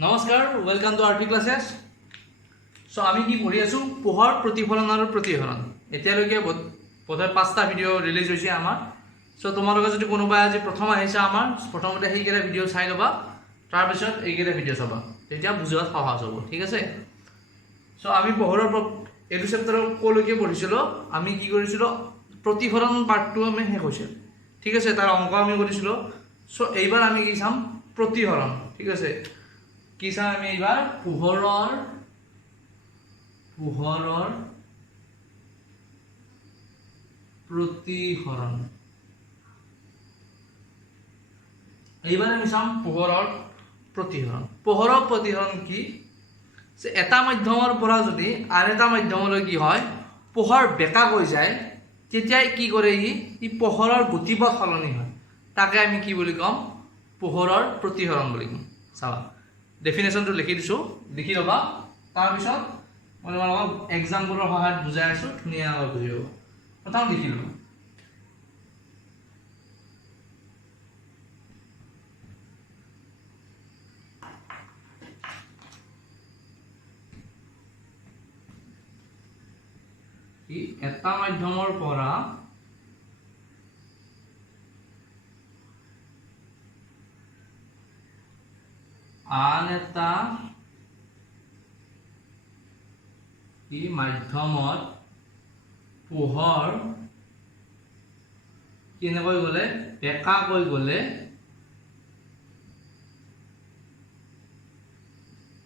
নমস্কাৰ, welcome to RP ক্লাसेस। So আমি কি পঢ়ি আছো পোহৰ প্ৰতিফলন আৰু প্ৰতিহৰণ। এতিয়ালৈকে বোধহয় 5টা ভিডিঅ' ৰিলিজ হৈছে আমাৰ। সো তোমালোকে যদি কোনোবা আজি প্ৰথম আহিছে আমাৰ প্ৰথমতে সেইকেইটা ভিডিঅ' চাই ল'বা, তাৰপিছত এইকেইটা ভিডিঅ' চাবা, তেতিয়া বুজোৱাত সহজ হ'ব। ঠিক আছে। সো আমি পোহৰৰ এইটো চেপ্টাৰৰ ক'লৈকে পঢ়িছিলোঁ, আমি কি কৰিছিলোঁ প্ৰতিফলন পাৰ্টটো আমি শেষ হৈছিল। ঠিক আছে, তাৰ অংক আমি কৰিছিলোঁ। সো এইবাৰ আমি কি চাম প্ৰতিহৰণ। ঠিক আছে, কি চাম আমি এইবাৰ পোহৰৰ প্ৰতিহৰণ। এইবাৰ আমি চাম পোহৰৰ প্ৰতিহৰণ। পোহৰৰ প্ৰতিহৰণ কি? এটা মাধ্যমৰ পৰা যদি আন এটা মাধ্যমলৈ কি হয় পোহৰ বেকা হৈ যায়, তেতিয়া কি কৰে ই পোহৰৰ গতিপথ সলনি হয়। তাকে আমি কি বুলি ক'ম? পোহৰৰ প্ৰতিহৰণ বুলি ক'ম। চাবা, ডেফিনেশ্যনটো লিখি দিছোঁ, লিখি ল'বা। তাৰপিছত মই তোমালোকক এক্সাম্পলৰ সহায়ত বুজাই আছোঁ, ধুনীয়াকৈ বুজি ল'বা। প্ৰথম লিখি ল'বা। এটা মাধ্যমৰ পৰা আন এটা মাধ্যমত পোহৰ কেনেকৈ গ'লে বেকাকৈ গ'লে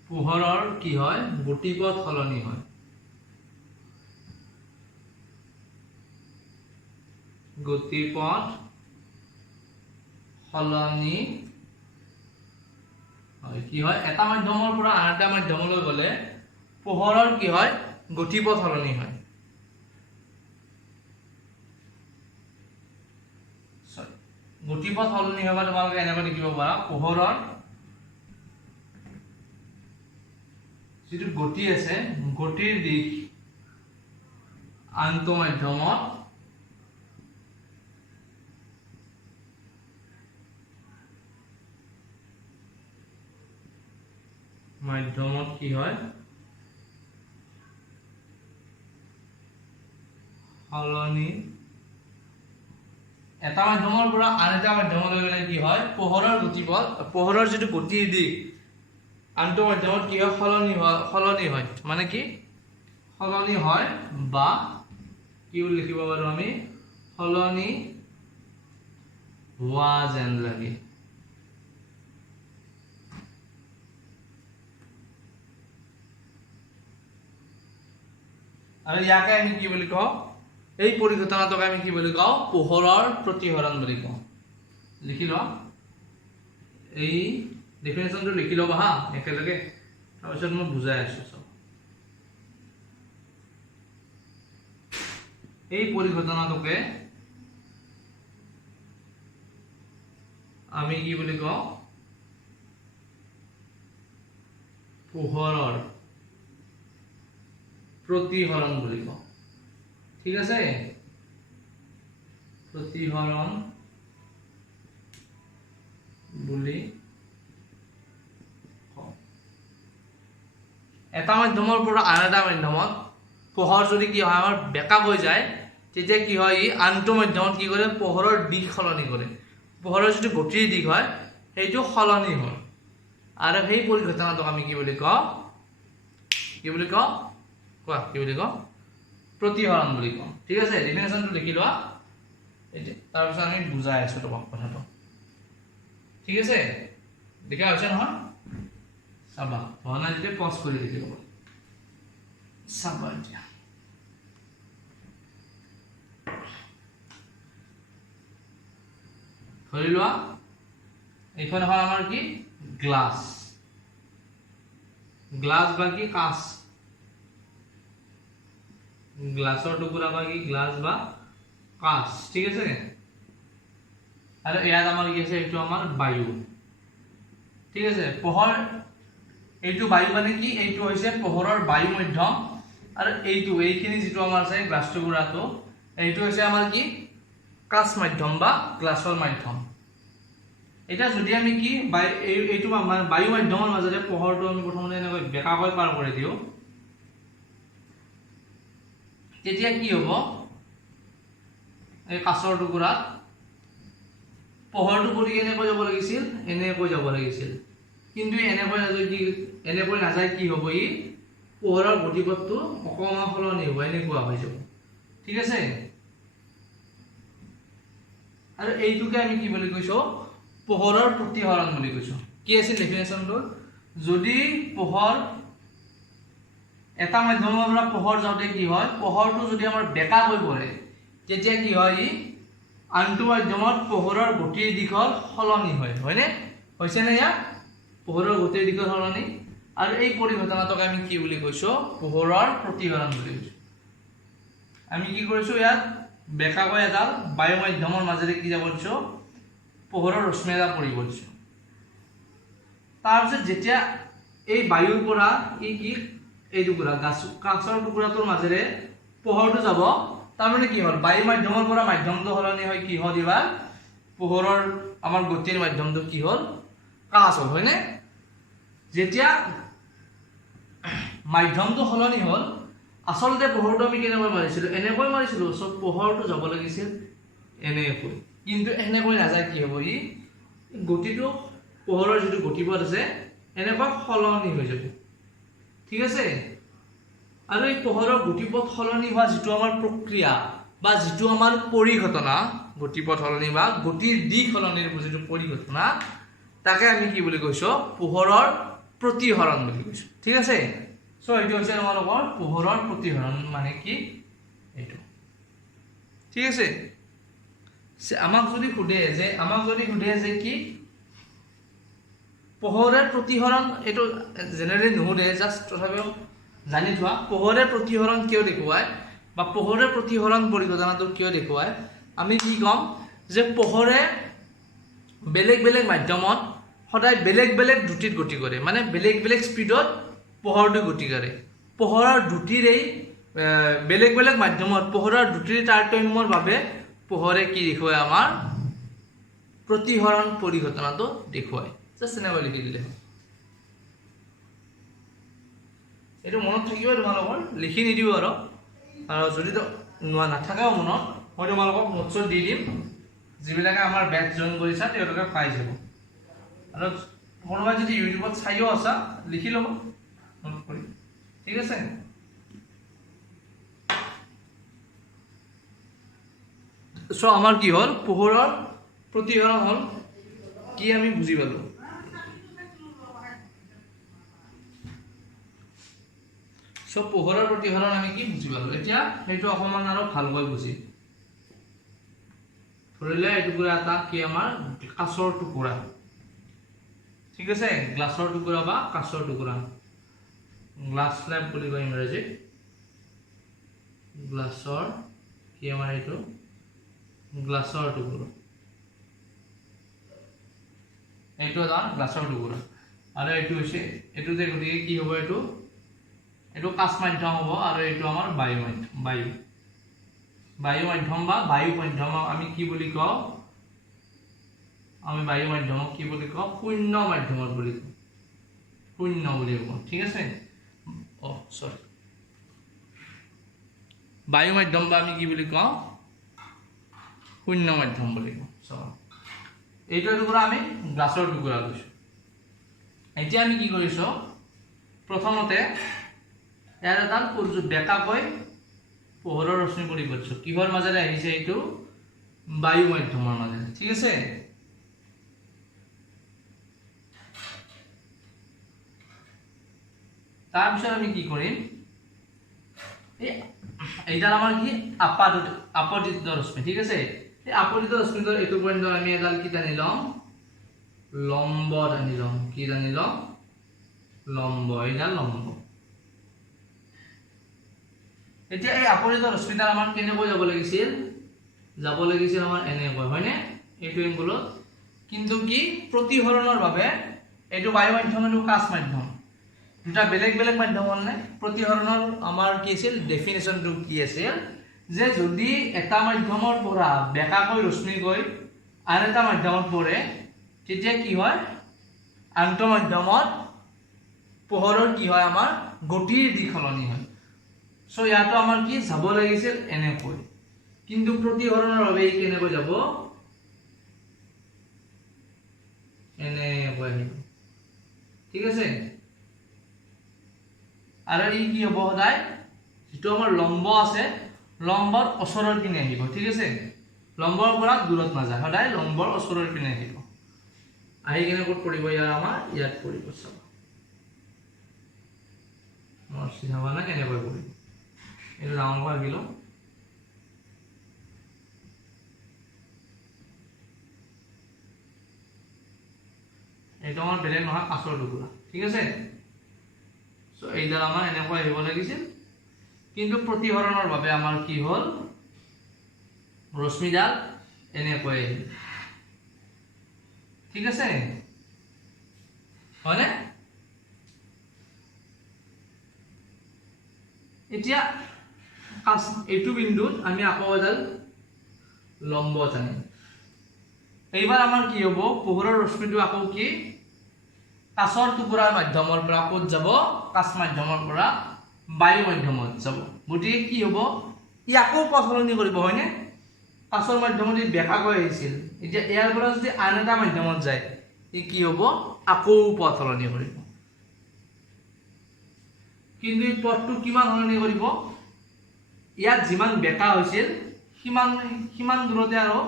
পোহৰৰ কি হয় গতিপথ সলনি হয়। গতিপথ সলনি হয়। কি হয় এটা মাধ্যমৰ পৰা আন এটা মাধ্যমলৈ গ'লে পোহৰৰ কি হয় গতিপথ সলনি হয়। গতিপথ সলনি হয় তোমালোকে এনেকৈ লিখিব পাৰা, পোহৰৰ যিটো গতি আছে গতিৰ দিশ আনটো মাধ্যমত কি হয় সলনি। এটা মাধ্যমৰ পৰা আন এটা মাধ্যমলৈ গ'লে কি হয় পোহৰৰ গতিপথ পোহৰৰ যিটো গতিৰ দিশ আনটো মাধ্যমত কি হয় সলনি হয়। মানে কি সলনি হয়, বা কি বুলি লিখিব পাৰো আমি সলনি হোৱা যেন লাগে। আৰু ইয়াকে আমি কি বুলি কওঁ, এই পৰিঘটনাটোক আমি কি বুলি কওঁ পোহৰৰ প্ৰতিহৰণ বুলি কওঁ। লিখি লওঁ, এই ডেফিনেশ্যনটো লিখি ল'বা হা একেলগে, তাৰপিছত মই বুজাই আছো। চব এই পৰিঘটনাটোকে আমি কি বুলি কওঁ পোহৰৰ প্ৰতিহৰণ বুলি কওঁ। ঠিক আছে, প্ৰতিহৰণ বুলি কওঁ। এটা মাধ্যমৰ পৰা আন এটা মাধ্যমত পোহৰ যদি কি হয় আমাৰ বেকা হৈ যায়, তেতিয়া কি হয় ই আনটো মাধ্যমত কি কৰে পোহৰৰ দিশ সলনি কৰে। পোহৰৰ যিটো গতিৰ দিশ হয় সেইটো সলনি হয়। আৰু সেই পৰিঘটনাটোক আমি কি বুলি কওঁ প্ৰতিহৰণ বুলি কওঁ। ঠিক আছে, ডেফিনেশ্যনটো লিখি লোৱা, তাৰপিছত আমি বুজাই আছো তোমাক কথাটো। ঠিক আছে, দেখা হৈছে নহয়? চাবা হোৱা নাই যেতিয়া পজ কৰি লিখি ল'ব। চাবা এতিয়া ধৰি লোৱা এইখন এখন আমাৰ কি গ্লাছ বা কি কাঁচ, গ্লাছৰ টুকুৰা বা কি গ্লাছ বা কাঁচ। ঠিক আছে, আৰু ইয়াত আমাৰ কি আছে এইটো আমাৰ বায়ু। ঠিক আছে, পোহৰ এইটো বায়ু মানে কি এইটো হৈছে পোহৰৰ বায়ু মাধ্যম, আৰু এইখিনি যিটো আমাৰ আছে গ্লাছ টুকুৰাটো এইটো হৈছে আমাৰ কি কাঁচ মাধ্যম বা গ্লাছৰ মাধ্যম। এতিয়া যদি আমি কি এইটো বায়ু মাধ্যমৰ মাজেৰে পোহৰটো আমি প্ৰথমতে এনেকৈ বেকাকৈ পাৰ কৰি দিওঁ, তেতিয়া কি হ'ব, এই কাঁচৰ টুকুৰাত পোহৰটো পৰি এনেকৈ যাব লাগিছিল, এনেকৈ যাব লাগিছিল, কিন্তু এনেকৈ নাযায় কি হ'ব, ই পোহৰৰ গতিপথটো অকণমান সলনি হ'ব, এনেকুৱা হৈ যাব। ঠিক আছে, আৰু এইটোকে আমি কি বুলি কৈছো, পোহৰৰ প্ৰতিসৰণ বুলি কৈছো। কি আছিল ডেফিনেশ্যনটো, যদি পোহৰ এটা মাধ্যমৰ পৰা পোহৰ যাওঁতে কি হয়, পোহৰটো যদি আমাৰ বেকা হৈ পৰে, তেতিয়া কি হয়, ই আনটো মাধ্যমত পোহৰৰ গতিৰ দিশৰ সলনি হয়, হয়নে? হৈছেনে ইয়াত পোহৰৰ গতিৰ দিশৰ সলনি? আৰু এই পৰিঘটনাটোক আমি কি বুলি কৈছো, পোহৰৰ প্ৰতিসৰণ বুলি কৈছো। আমি কি কৰিছো, ইয়াত বেকাকৈ এডাল বায়ু মাধ্যমৰ মাজেৰে কি যাব দিছো, পোহৰৰ ৰশ্মি এটা পৰিব দিছো। তাৰপিছত যেতিয়া এই বায়ুৰ পৰা এই টুকুৰা কাঁচৰ টুকুৰাটোৰ মাজেৰে পোহৰটো যাব, তাৰমানে কি হ'ল, বায়ু মাধ্যমৰ পৰা মাধ্যমটো সলনি হয় কি হ'ল, এবাৰ পোহৰৰ আমাৰ গতিৰ মাধ্যমটো কি হ'ল, কাঁচ হ'ল, হয়নে? যেতিয়া মাধ্যমটো সলনি হ'ল, আচলতে পোহৰটো আমি কেনেকৈ মাৰিছিলো, এনেকৈ মাৰিছিলো, চব পোহৰটো যাব লাগিছিল এনেকৈ, কিন্তু এনেকৈ নাযায়, কি হ'ব, ই গতিটো পোহৰৰ যিটো গতিপথ আছে এনেকৈ সলনি হৈ যাব। ঠিক আছে, আৰু এই পোহৰৰ গতিপথ সলনি হোৱা যিটো আমাৰ প্ৰক্ৰিয়া বা যিটো আমাৰ পৰিঘটনা, গতিপথ সলনি বা গতিৰ দিশ সলনিৰ যিটো পৰিঘটনা, তাকে আমি কি বুলি কৈছো, পোহৰৰ প্ৰতিসৰণ বুলি কৈছো। ঠিক আছে, চ' এইটো হৈছে তোমালোকৰ পোহৰৰ প্ৰতিসৰণ মানে কি এইটো। ঠিক আছে, আমাক যদি সোধে যে কি পোহৰৰ প্ৰতিসৰণ, এইটো জেনেৰেলি নুসুধে, জাষ্ট তথাপিও জানি থোৱা, পোহৰে প্ৰতিসৰণ কিয় দেখুৱায় বা পোহৰে প্ৰতিসৰণ পৰিঘটনাটো কিয় দেখুৱায়, আমি কি ক'ম যে পোহৰে বেলেগ বেলেগ মাধ্যমত সদায় বেলেগ বেলেগ দ্ৰুতিত গতি কৰে, মানে বেলেগ বেলেগ স্পীডত পোহৰটো গতি কৰে। পোহৰৰ দ্ৰুতিৰেই বেলেগ বেলেগ মাধ্যমত পোহৰৰ দ্ৰুতিৰ তাৰতম্যৰ বাবে পোহৰে কি দেখুৱায়, আমাৰ প্ৰতিসৰণ পৰিঘটনাটো দেখুৱায়। জাষ্ট এনেকৈ লিখি দিলে, এইটো মনত থাকিব তোমালোকৰ, লিখি নিদিওঁ আৰু যদি নাথাকেও মনত, মই তোমালোকক নোটছত দি দিম, যিবিলাকে আমাৰ বেটছ জইন কৰিছা তেওঁলোকে পাই যাব। আৰু কোনোবাই যদি ইউটিউবত চাইও আছা, লিখি ল'ব নোট কৰি। ঠিক আছে, চ' আমাৰ কি হ'ল, পোহৰৰ প্ৰতিসৰণ হ'ল কি আমি বুজি পালো। চ' পোহৰৰ প্ৰতিসৰণ আমি কি বুজি পালো, এতিয়া সেইটো অকণমান আৰু ভালকৈ বুজি ধৰিলে, এই টুকুৰা এটা কি আমাৰ কাঁচৰ টুকুৰা। ঠিক আছে, গ্লাছৰ টুকুৰা বা কাঁচৰ টুকুৰা, গ্লাছ স্লেব বুলি কয় ইংৰাজীত। গ্লাছৰ কি আমাৰ এইটো গ্লাছৰ টুকুৰা, এইটো এটা গ্লাছৰ টুকুৰা, আৰু এইটো হৈছে এইটো যে, গতিকে কি হ'ব, এইটো কাঁচ মাধ্যম হ'ব, আৰু এইটো আমাৰ বায়ু মাধ্যম, বায়ু মাধ্যম বা বায়ু মাধ্যমক আমি কি বুলি কওঁ, আমি বায়ু মাধ্যমক কি বুলি কওঁ, শূন্য মাধ্যমত বুলি কওঁ, শূন্য বুলি কওঁ। ঠিক আছে, বায়ু মাধ্যম বা আমি কি বুলি কওঁ, শূন্য মাধ্যম বুলি কওঁ। এইটো টুকুৰা আমি গ্লাছৰ টুকুৰা লৈছো। এতিয়া আমি কি কৰিছো, প্ৰথমতে ইয়াৰ এটা বেকাকৈ পোহৰৰ ৰশ্মি পৰিব দিছো, কিহৰ মাজেৰে আহিছে, এইটো বায়ু মাধ্যমৰ মাজেৰে। ঠিক আছে, তাৰপিছত আমি কি কৰিম, এইডাল আমাৰ কি আপতিত ৰশ্মি। ঠিক আছে, এই আপতিত ৰশ্মিটোৰ এইটো পৰ্যন্ত আমি এডাল কি টানি ল'ম, লম্ব টানি ল'ম, কি টানি ল'ম, লম্ব, এইডাল লম্ব। এতিয়া এই আপতিত ৰশ্মিডাল আমাৰ কেনেকৈ যাব লাগিছিল, আমাৰ এনেকৈ, হয়নে, এইটো এংগলত, কিন্তু কি প্ৰতিসৰণৰ বাবে এইটো বায়ু মাধ্যম, এইটো কাঁচ মাধ্যম, দুটা বেলেগ বেলেগ মাধ্যম হ'ল নে? প্ৰতিসৰণৰ আমাৰ কি আছিল, ডেফিনেশ্যনটো কি আছিল, যে যদি এটা মাধ্যমৰ পৰা বেকাকৈ ৰশ্মি গৈ আন এটা মাধ্যমত পৰে, তেতিয়া কি হয় আন্তঃমাধ্যমত পোহৰৰ কি হয় আমাৰ গতিৰ দিশ সলনি হয় সো ইয়াতো আমাৰ কি যাব লাগিছিল এনেকৈ কিন্তু প্ৰতিহৰণৰ বাবে ই কেনেকৈ যাব এনেকৈ আহিব ঠিক আছে আৰু ই কি হ'ব সদায় যেটো আমাৰ লম্ব আছে লম্বৰ ওচৰৰ পিনে আহিব ঠিক আছে লম্বৰ পৰা দূৰত নাযায় সদায় লম্বৰ ওচৰৰ পিনে আহিব আহি কেনে ক'ত পৰিব ইয়াৰ আমাৰ ইয়াত পৰিব চাব মোৰ চিধা হোৱা নাই এনেকৈ পৰিব এইটো ডাঙৰ কৰি দিলো এইটো আমাৰ বেলেগ নহয় কাঁচৰ টুকুৰা ঠিক আছে সো এইডাল আমাৰ এনেকৈ আহিব লাগিছিল কিন্তু প্ৰতিহৰণৰ বাবে আমাৰ কি হ'ল ৰশ্মিডাল এনেকৈ আহিল ঠিক আছে হয়নে এতিয়া এইটো বিন্দুত আমি আকৌ এডাল লম্ব টানিম এইবাৰ আমাৰ কি হ'ব পোহৰৰ ৰশ্মিটো আকৌ কি কাঁচৰ টুকুৰাৰ মাধ্যমৰ পৰা ক'ত যাব কাঁচ মাধ্যমৰ পৰা বায়ু মাধ্যমত যাব গতিকে কি হ'ব ই আকৌ পথ সলনি কৰিব হয়নে কাঁচৰ মাধ্যমত বেকাকৈ আহিছিল এতিয়া ইয়াৰ পৰা যদি আন এটা মাধ্যমত যায় ই কি হ'ব আকৌ পথ সলনি কৰিব কিন্তু এই পথটো কিমান সলনি কৰিব ইয়াত যিমান বেকা হৈছিল সিমান দূৰতে আৰু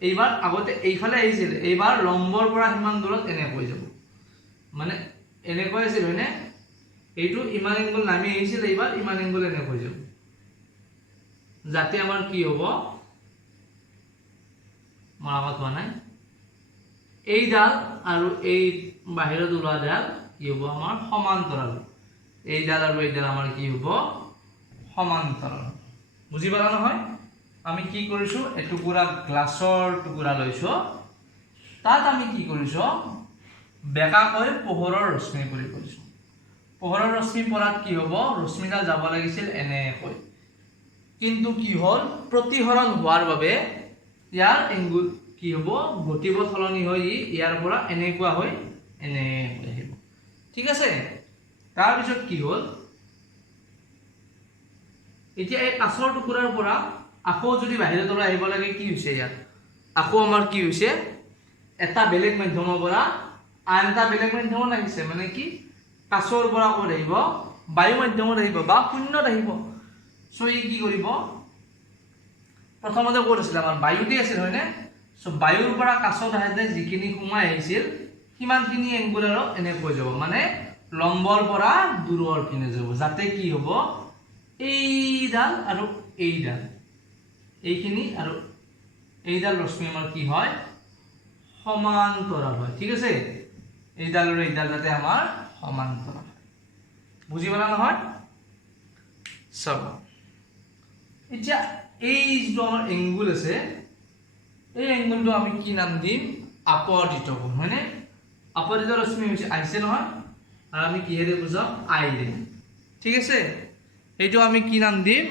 এইবাৰ আগতে এইফালে আহিছিল এইবাৰ লম্বৰ পৰা সিমান দূৰত এনেকৈ যাব মানে এনেকৈ আছিল হয়নে এইটো ইমান এংগল নামি আহিছিল এইবাৰ ইমান এংগল এনেকৈ যাব যাতে আমাৰ কি হ'ব মৰামত হোৱা নাই এইডাল আৰু এই বাহিৰত ওলোৱা ডাল কি হ'ব আমাৰ সমান্তৰাল এইডাল আৰু এইডাল আমাৰ কি হ'ব সমান্তৰাল বুজি পালা নহয় আমি কি কৰিছো এটুকুৰা গ্লাছৰ টুকুৰা লৈছো তাত আমি কি কৰিছো বেকাকৈ পোহৰৰ ৰশ্মি পৰি কৰিছো পোহৰৰ ৰশ্মি পৰাত কি হ'ব ৰশ্মিডাল যাব লাগিছিল এনেকৈ কিন্তু কি হ'ল প্ৰতিহৰণ হোৱাৰ বাবে ইয়াৰ এংগুল কি হ'ব গতিপথ সলনি হৈ ইয়াৰ পৰা এনেকুৱা হৈ এনেকৈ আহিব ঠিক আছে তাৰ পিছত কি হ'ল এতিয়া এই কাঁচৰ টুকুৰাৰ পৰা আকৌ যদি বাহিৰত ওলাই আহিব লাগে কি হৈছে ইয়াত আকৌ আমাৰ কি হৈছে এটা বেলেগ মাধ্যমৰ পৰা আন এটা বেলেগ মাধ্যমত আহিছে মানে কি কাঁচৰ পৰা ক'ত আহিব বায়ু মাধ্যমত আহিব বা শূন্যত আহিব সো ই কি কৰিব প্ৰথমতে ক'ত আছিল আমাৰ বায়ুতে আছিল হয়নে সো বায়ুৰ পৰা কাঁচত আহোঁতে যিখিনি সোমাই আহিছিল সিমানখিনি এংগুল আৰু এনেকৈ যাব মানে লম্বৰ পৰা দূৰৰ পিনে যাব যাতে কি হ'ব এইডাল আৰু এইডাল এইখিনি আৰু এইডাল ৰশ্মি আমাৰ কি হয় সমান্তৰাল হয় ঠিক আছে এইডাল আৰু এইডাল যাতে আমাৰ সমান্তৰাল হয় বুজি পালা নহয় চাব এতিয়া এই যিটো আমাৰ এংগুল আছে এই এংগুলটো আমি কি নাম দিম আপতিত কোণ হয়নে আপতিত ৰশ্মি হৈছে আহিছে নহয় আৰু আমি কিহেৰে বুজাম আই ৰে ঠিক আছে এইটো আমি কি নাম দিম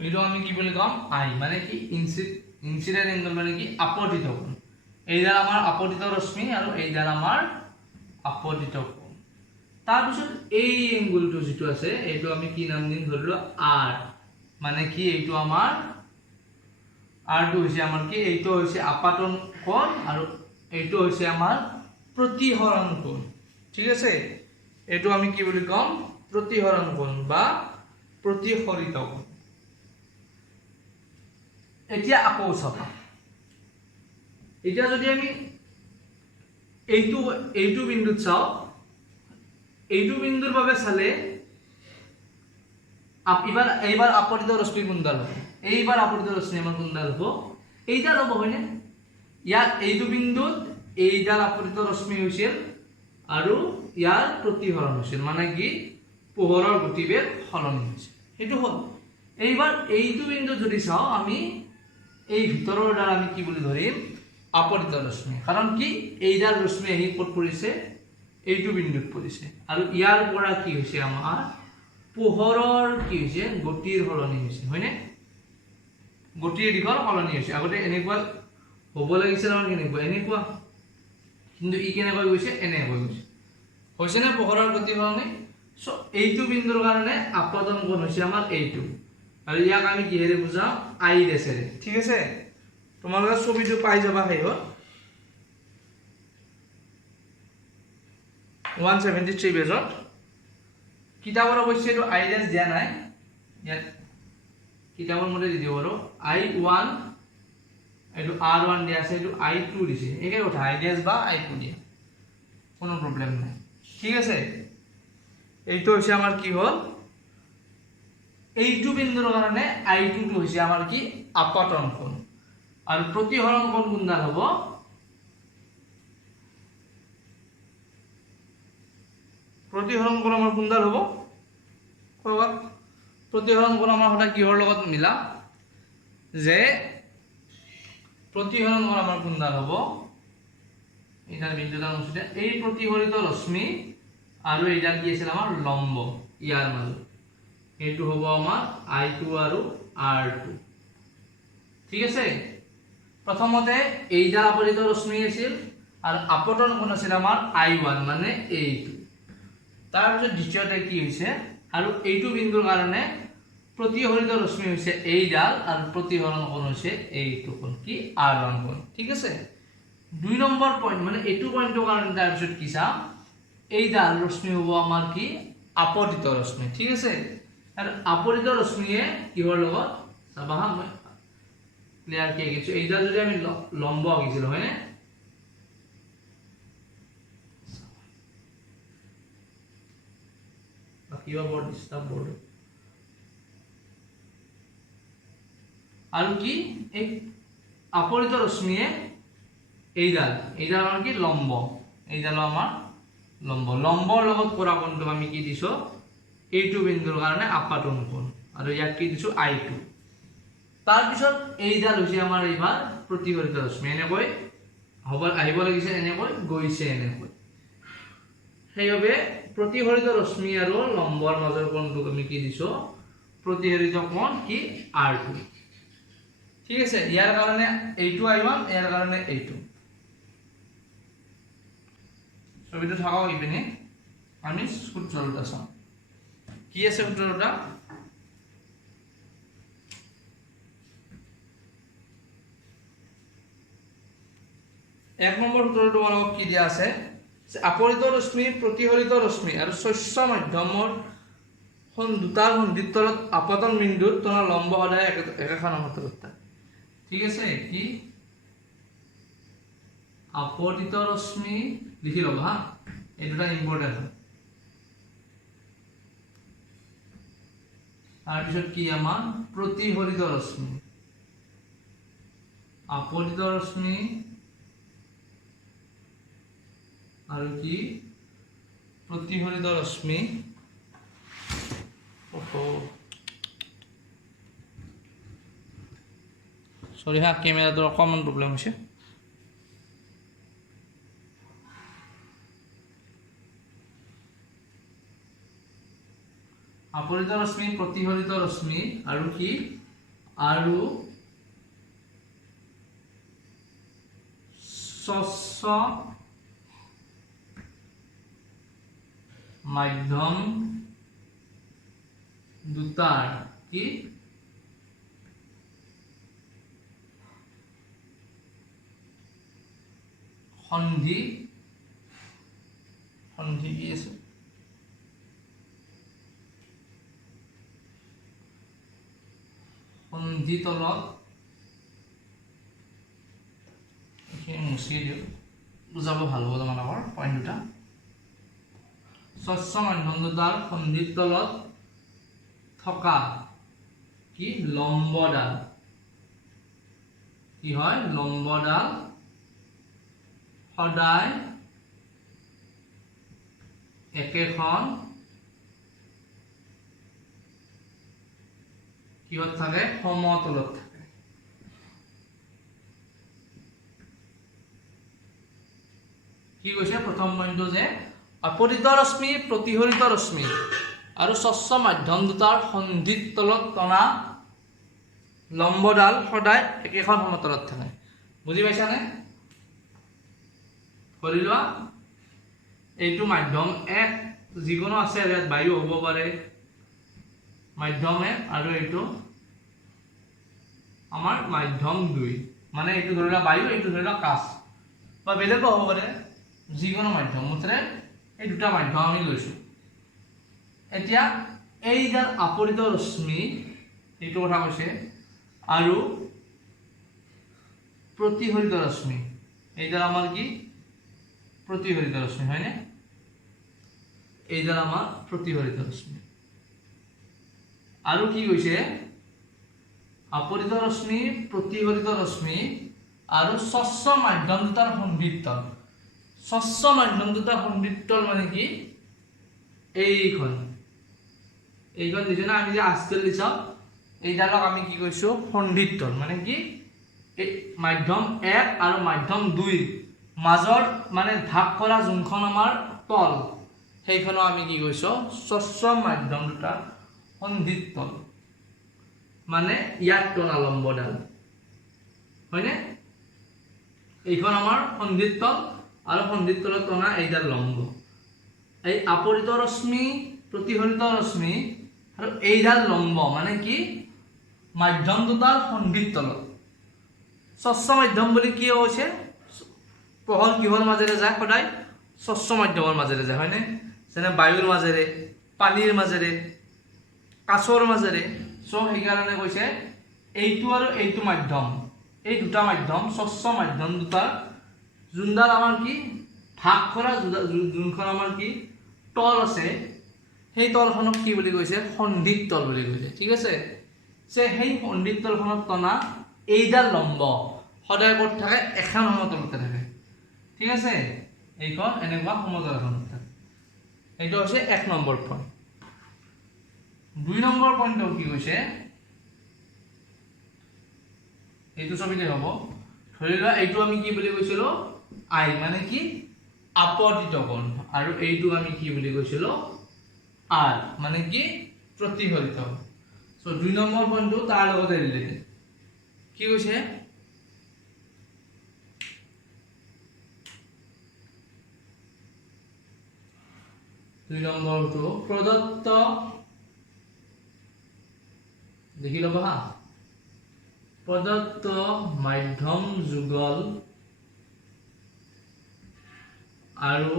এইটো আমি কি বুলি কম আই মানে কি ইনসিডেন্ট এংগল মানে কি আপতিত কোণ এইডাল আমাৰ আপতিত ৰশ্মি আৰু এইডাল আমাৰ আপতিত কোণ তাৰ পিছত এই এংগুলটো যেটো আছে এইটো আমি কি নাম দিম ধৰিলো আৰ মানে কি এইটো আমাৰ আৰটো হৈছে আমাৰ কি এইটো হৈছে আপাতন কোণ আৰু এইটো হৈছে আমাৰ প্ৰতিহৰণ কোণ ঠিক আছে এইটো আমি কি বুলি কম প্ৰতিহৰণ কোণ বা প্ৰতিহৰিত কোণ এতিয়া আকৌ চাবা এতিয়া যদি আমি এইটো বিন্দুত চাও এইটো বিন্দুৰ বাবে চালে এইবাৰ আপতিত ৰশ্মি কোনডাল হ'ব এইবাৰ আপতিত ৰশ্মি আমাৰ কোনডাল হ'ব এইডাল হ'ব হয়নে ইয়াত এইটো বিন্দুত এইডাল আপতিত ৰশ্মি হৈছিল আৰু ইয়াৰ প্ৰতিহৰণ হৈছিল মানে কি পোহৰৰ গতিবেগ সলনি হৈছে সেইটো হ'ল এইবাৰ এইটো বিন্দু যদি চাও আমি এই ভিতৰৰ ডাল আমি কি বুলি ধৰিম আপতিত ৰশ্মি কাৰণ কি এইডাল ৰশ্মি আহি ক'ত পৰিছে এইটো বিন্দুত পৰিছে আৰু ইয়াৰ পৰা কি হৈছে আমাৰ পোহৰৰ কি হৈছে গতিৰ সলনি হৈছে হয়নে গতিৰ দিশৰ সলনি হৈছে আগতে এনেকুৱা হ'ব লাগিছিল আমাৰ কেনেকুৱা এনেকুৱা, কিন্তু ই কেনেকৈ গৈছে এনেকৈ গৈছে। হৈছেনে পোহৰৰ গতি সলনি? চ' এইটো বিন্দুৰ কাৰণে আপতন কোণ হৈছে আমাৰ এইটো, আৰু ইয়াক আমি কিহেৰে বুজাওঁ? আই ৰেচেৰে। ঠিক আছে, তোমালোকে ছবিটো পাই যাবা শেষত 173 পেজত। কিতাপৰ অৱশ্যে এইটো আই ৰেচ দিয়া নাই, ইয়াত কিতাপৰ মতে দি দিব পাৰোঁ I1 এইটো R1 দিয়া আছে, এইটো I2 দিছে, একে কথা আই ৰেচ বা I2 দিয়ে, কোনো প্ৰব্লেম নাই। ঠিক আছে, এইটো হৈছে আমাৰ কি হ'ল এইটো বিন্দুৰ কাৰণে I2 টো হৈছে আমাৰ কি আপতন কোণ, আৰু প্ৰতিহৰণ কোণ কোনডাল হ'ব? প্ৰতিহৰণ কোণ আমাৰ কোনডাল হ'ব কবা? প্ৰতিহৰণ কোণ আমাৰ সদায় কিহৰ লগত মিলা যে প্ৰতিহৰণ কোণ আমাৰ কোনডাল হ'ব? এইডাল বিন্দুডাল মুছিতে এই প্ৰতিফলিত ৰশ্মি আৰু এইডাল কি আছিল আমাৰ লম্ব, ইয়াৰ মাজত এইটো হ'ব আমাৰ I2 আৰু R2। ঠিক আছে, প্ৰথমতে এইডাল আপতিত ৰশ্মি আছিল আৰু আপতন কোণ আছিল আমাৰ I1 মানে এইটো। তাৰপিছত দ্বিতীয়তে কি হৈছে, আৰু এইটো বিন্দুৰ কাৰণে প্ৰতিফলিত ৰশ্মি হৈছে এইডাল আৰু প্ৰতিহৰণ কোণ হৈছে এইটো কোণ কি R1 কোণ। ঠিক আছে, 2 নম্বৰ পইণ্ট মানে এইটো পইণ্টৰ কাৰণে তাৰপিছত কি চাম, এইডাল ৰশ্মি হ'ব আমাৰ কি আপতিত ৰশ্মি। ঠিক আছে, আৰু আপতিত ৰশ্মিয়ে কিহৰ লগত চাবা হা, মই ক্লিয়াৰ কি আঁকিছো, এইডাল যদি আমি লম্ব আঁকিছিলো হয়নে, কিবা বৰ ডিস্টাৰ্ব বৰ্ড, আৰু কি এই আপতিত ৰশ্মিয়ে এইডাল আমাৰ কি লম্ব, এইডাল আমাৰ লম্ব, লম্বৰ লগত কৰা কোণটো আমি কি দিছো এইটো বিন্দুৰ কাৰণে আপতন কোণ, আৰু ইয়াক কি দিছো I2। তাৰপিছত এইডাল হৈছে আমাৰ এইবাৰ প্ৰতিফলিত ৰশ্মি, এনেকৈ হ'ব আহিব লাগিছে, এনেকৈ গৈছে এনেকৈ। সেইবাবে প্ৰতিফলিত ৰশ্মি আৰু লম্বৰ মাজৰ কোণটোক আমি কি দিছো প্ৰতিফলিত কোণ কি R2। ঠিক আছে, ইয়াৰ কাৰণে এইটো I1, ইয়াৰ কাৰণে এইটো। ছবিটো থাকক ইপিনে, আমি সূত্ৰটা চাওঁ। কি আছে সূত্ৰটা? এক নম্বৰ সূত্ৰটো তোমালোকক কি দিয়া আছে, আপতিত ৰশ্মি, প্ৰতিফলিত ৰশ্মি আৰু শস্য মাধ্যমৰ দুটাৰ সন্ধিৰ তলত আপতন বিন্দুত তোমাৰ লম্ব সদায় একেখন সমতলত থাকে। ঠিক আছে, কি আপতিত ৰশ্মি লিখি ল'বা হা, এই দুটা ইম্পৰ্টেণ্ট হয়। তাৰপিছত কি আমাৰ প্ৰতিফলিত ৰশ্মি, আপতিত ৰশ্মি আৰু কি প্ৰতিফলিত ৰশ্মি। সৰি হা, কেমেৰাটোৰ অকণমান প্ৰব্লেম হৈছে। আপতিত ৰশ্মি, প্ৰতিফলিত ৰশ্মি আৰু কি আৰু স্বচ্ছ মাধ্যম দুটাৰ কি সন্ধি কি আছে সন্ধি তলত মুছি দিওঁ, বুজাব ভাল হ'ব তোমালোকৰ পইণ্ট দুটা। স্বচ্ছ মাধ্যম দুটাৰ সন্ধিৰ তলত থকা কি লম্বডাল, কি হয় লম্বডাল সদায় একেখন কিহত থাকে সমতলত থাকে। কি কৈছে প্ৰথম পইণ্টটো যে আপতিত ৰশ্মি, প্ৰতিফলিত ৰশ্মি আৰু স্বচ্ছ মাধ্যম দুটাৰ সন্ধিৰ তলত টনা লম্বডাল সদায় একেখন সমতলত থাকে। বুজি পাইছানে ধৰি লোৱা এইটো মাধ্যম 1 যিকোনো আছে ইয়াত বায়ু হ'ব পাৰে মাধ্যম 1 আৰু এইটো আমাৰ মাধ্যম 2 মানে এইটো ধৰি লোৱা বায়ু এইটো ধৰি লোৱা কাচ বা বেলেগ হ'ব পাৰে যিকোনো মাধ্যম মুঠতে এই দুটা মাধ্যম আমি লৈছো এতিয়া এইডাল আপৰিত ৰশ্মি এইটো কথা কৈছে আৰু প্ৰতিফলিত ৰশ্মি এইডাল আমাৰ কি প্ৰতিফলিত ৰশ্মি হয়নে এইডাল আমাৰ প্ৰতিফলিত ৰশ্মি আৰু কি কৈছে আপৰিত ৰশ্মি প্ৰতিফলিত ৰশ্মি আৰু স্বচ্ছ মাধ্যম দুটাৰ সন্ধিতল স্বচ্ছ মাধ্যম দুটাৰ সন্ধিতল মানে কি এইখন দিছনা আমি যে আস্তেল লিখাও এইডালক আমি কি কৈছো সন্ধিতল মানে কি এই মাধ্যম 1 আৰু মাধ্যম 2 মাজৰ মানে ভাগ কৰা যোনখন আমাৰ তল সেইখনো আমি কি কৈছো স্বচ্ছ মাধ্যম দুটাৰ সন্ধিতল মানে ইয়াত তলালম্বডাল হয়নে এইখন আমাৰ সন্ধিতল আৰু সন্ধিতলত তনা এইডাল লম্ব এই আপৰিত ৰশ্মি প্ৰতিফলিত ৰশ্মি আৰু এইডাল লম্ব মানে কি মাধ্যম দুটাৰ সন্ধিতলত স্বচ্ছ মাধ্যম বুলি কি হৈছে পোহৰ কিহৰ মাজেৰে যায় সদায় স্বচ্ছ মাধ্যমৰ মাজেৰে যায় হয়নে যেনে বায়ুৰ মাজেৰে পানীৰ মাজেৰে কাচৰ মাজেৰে সো সেইকাৰণে কৈছে এইটো আৰু এইটো মাধ্যম এই দুটা মাধ্যম স্বচ্ছ মাধ্যম দুটা যোনডাল আমাৰ কি ভাগ কৰা যোনখন আমাৰ কি তল আছে সেই তলখনক কি বুলি কৈছে সন্ধিতল বুলি কৈছে ঠিক আছে যে সেই সন্ধিতলখনত টনা এইডাল লম্ব সদায় ক'ত থাকে এখন সমতলতে থাকে ঠিক আছে এইখন এনেকুৱা সমতল এখনত থাকে এইটো হৈছে 1 নম্বৰ পইণ্ট 2 নম্বৰ পইণ্টটো কি কৈছে এইটো ছবিতে হ'ব ধৰি লোৱা এইটো আমি কি বুলি কৈছিলো আই মানে কি আপতিত কোণ আৰু এইটো আমি কি বুলি কৈছিলো আৰ মানে কি প্ৰতিফলিত সো 2 নম্বৰ পইণ্টটো তাৰ লগতে ৰিলেটেড কি কৈছে দুই নম্বৰটো প্ৰদত্ত দেখি ল'ব হা প্ৰদত্ত মাধ্যম যুগল আৰু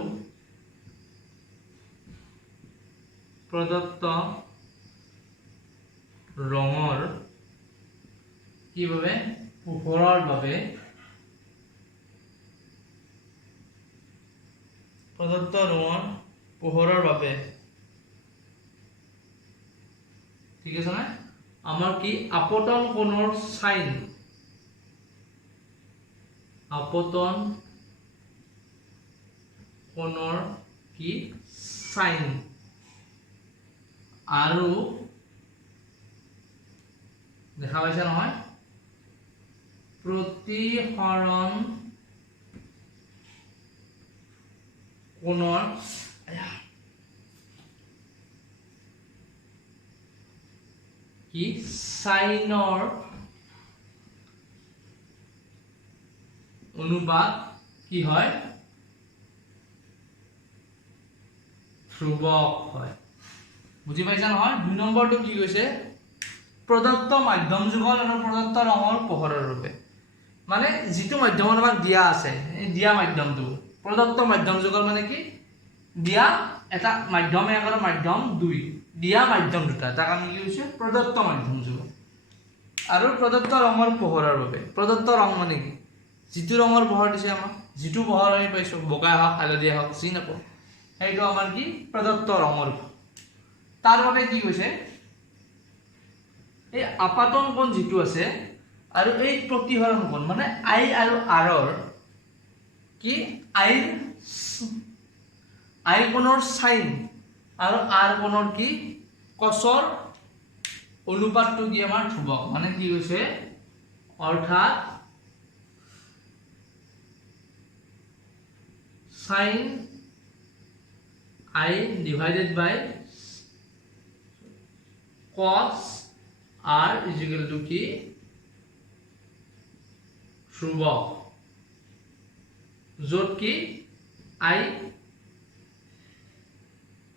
প্ৰদত্ত ৰঙৰ কিভাবে পোহৰৰ বাবে প্ৰদত্ত ৰঙৰ পোহৰৰ বাবে ঠিক আছে না আমাৰ কি আপতন কোণৰ সাইন আপতন কোণৰ কি সাইন আৰু দেখা পাইছে নহয় প্ৰতিসৰণ কোণৰ কি সাইনৰ অনুপাত কি হয় ধ্ৰুৱক হয় বুজি পাইছা নহয় 2 নম্বৰটো কি কৈছে প্ৰদত্ত মাধ্যম যুগল আৰু প্ৰদত্ত ৰঙৰ পোহৰৰ বাবে মানে যিটো মাধ্যমত আমাক দিয়া আছে এই দিয়া মাধ্যমটো প্ৰদত্ত মাধ্যম যুগল মানে কি দিয়া এটা মাধ্যম 1 আৰু মাধ্যম 2 দিয়া মাধ্যম দুটা তাক আমি কি কৈছে প্ৰদত্ত মাধ্যম যুগল আৰু প্ৰদত্ত ৰঙৰ পোহৰৰ বাবে প্ৰদত্ত ৰং মানে কি যিটো ৰঙৰ পোহৰ দিছে আমাক যিটো পোহৰ আমি পাইছো বগা হওক হালধীয়া হওক যি নাপো সেইটো আমাৰ কি প্ৰদত্ত ৰঙৰ তাৰ বাবে কি কৈছে এই আপাতন কোণ যিটো আছে আৰু এই প্ৰতিফলন কোণ মানে আই আৰু আৰৰ কি আই কোণৰ সাইন আৰু আৰ কোণৰ কি কসৰ অনুপাতটো কি আমাৰ ধ্ৰুৱক মানে কি কৈছে অৰ্থাৎ sin I divided by cos R is equal to কি ধ্ৰুৱক য'ত কি আই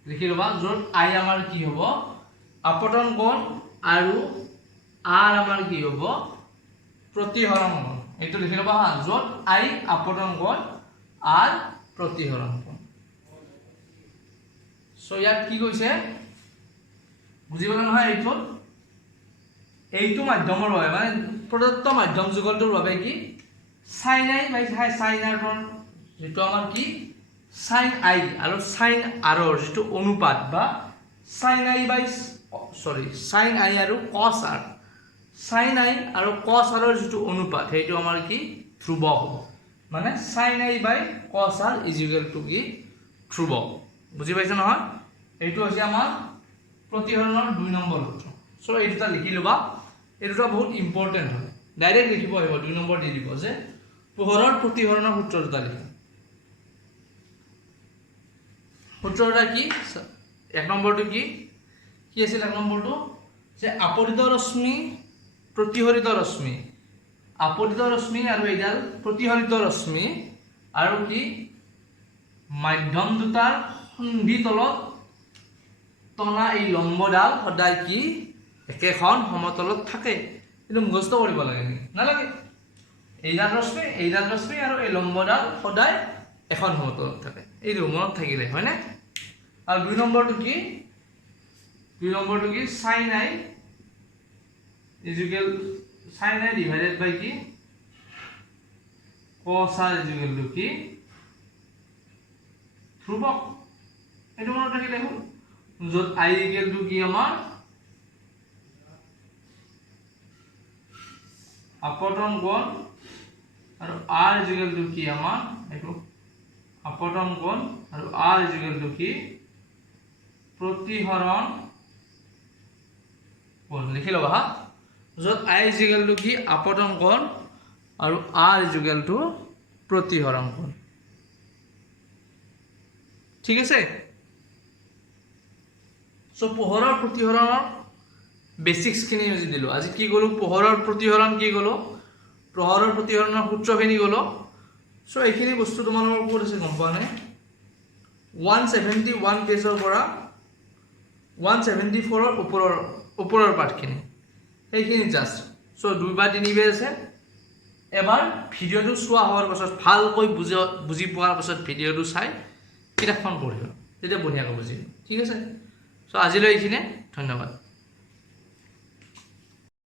লিখি ল'বা, য'ত আই আমাৰ কি হ'ব আপতন কোণ আৰু আৰ আমাৰ কি হ'ব প্ৰতিহৰণ কোণ। এইটো লিখি ল'বা হা, য'ত আই আপতন কোণ আৰ প্ৰতিহৰণ কোণ। চ' ইয়াত কি কৈছে বুজি পালা নহয়? এইটো মাধ্যমৰ বাবে মানে প্ৰদত্ত মাধ্যম যুগলটোৰ বাবে কি sine I by sine R যেটো আমাৰ কি সাইন আই আৰু সাইন আৰৰ যেটো অনুপাত বা সাইন আই আৰু কস আৰ, সাইন আই আৰু কস আৰৰ যেটো অনুপাত সেইটো আমাৰ কি ধ্ৰুব হ'ব। মানে sine I by cos R is equal to কি ধ্ৰুব। বুজি পাইছা নহয়? এইটো হৈছে আমাৰ প্ৰতিহৰণৰ 2 নম্বৰ সূত্ৰ। চ' এই দুটা লিখি ল'বা, এই দুটা বহুত ইম্পৰ্টেণ্ট হয়। ডাইৰেক্ট লিখিব আহিব 2 নম্বৰ দি দিব যে পোহৰৰ প্ৰতিহৰণৰ সূত্ৰ দুটা লিখা। সূত্ৰ দুটা কি? 1 নম্বৰটো কি আছিল? 1 নম্বৰটো যে আপতিত ৰশ্মি প্ৰতিহৰিত ৰশ্মি, আপতিত ৰশ্মি আৰু এইডাল প্ৰতিহৰিত ৰশ্মি আৰু কি মাধ্যম দুটাৰ সন্ধি তলত টনা এই লম্বডাল সদায় কি একেখন সমতলত থাকে। কিন্তু মুখস্থ কৰিব লাগে নেকি? নালাগে। এইডাল ৰশ্মি আৰু এই লম্বডাল সদায় এখন সমতলত থাকে। এইটো মনত থাকিলে হয়নে? আৰু 2 নম্বৰটো কি? 2 নম্বৰটো কি sine I is equal sine I divided by কি cos R is equal to কি ধ্ৰুৱক। এইটো মনত ৰাখিলে হ'ল। য'ত আই ইকুৱেল টু কি আমাৰ আপতন কোণ আৰু আৰ ইজ ইকুৱেল টু কি আমাৰ এইটো আপতন কোণ আৰু আৰ ইজ ইকুৱেল টু কি প্ৰতিহৰণ কোণ। লিখি ল'বা হা, য'ত আই ইজ ইকুৱেল টু কি আপতন কোণ আৰু আৰ ইজ ইকুৱেল টু প্ৰতিহৰণ কোণ। ঠিক আছে? চ' পোহৰৰ প্ৰতিহৰণৰ বেচিক্সখিনি আজি দিলোঁ। আজি কি ক'লোঁ? পোহৰৰ প্ৰতিহৰণ কি ক'লোঁ? পোহৰৰ প্ৰতিহৰণৰ সূত্ৰখিনি ক'লোঁ। চ' এইখিনি বস্তু তোমালোকৰ ক'ত আছে গম পোৱা নাই? 171 পেজৰ পৰা 174ৰ ওপৰৰ পাঠখিনি সেইখিনি জাষ্ট। চ' 2 বা 3 পেজ আছে। এবাৰ ভিডিঅ'টো চোৱা হোৱাৰ পাছত ভালকৈ বুজি পোৱাৰ পাছত ভিডিঅ'টো চাই কিতাপখন পঢ়িব, তেতিয়া বঢ়িয়াকৈ বুজিব। ঠিক আছে? চ' আজিলৈ এইখিনিয়ে, ধন্যবাদ।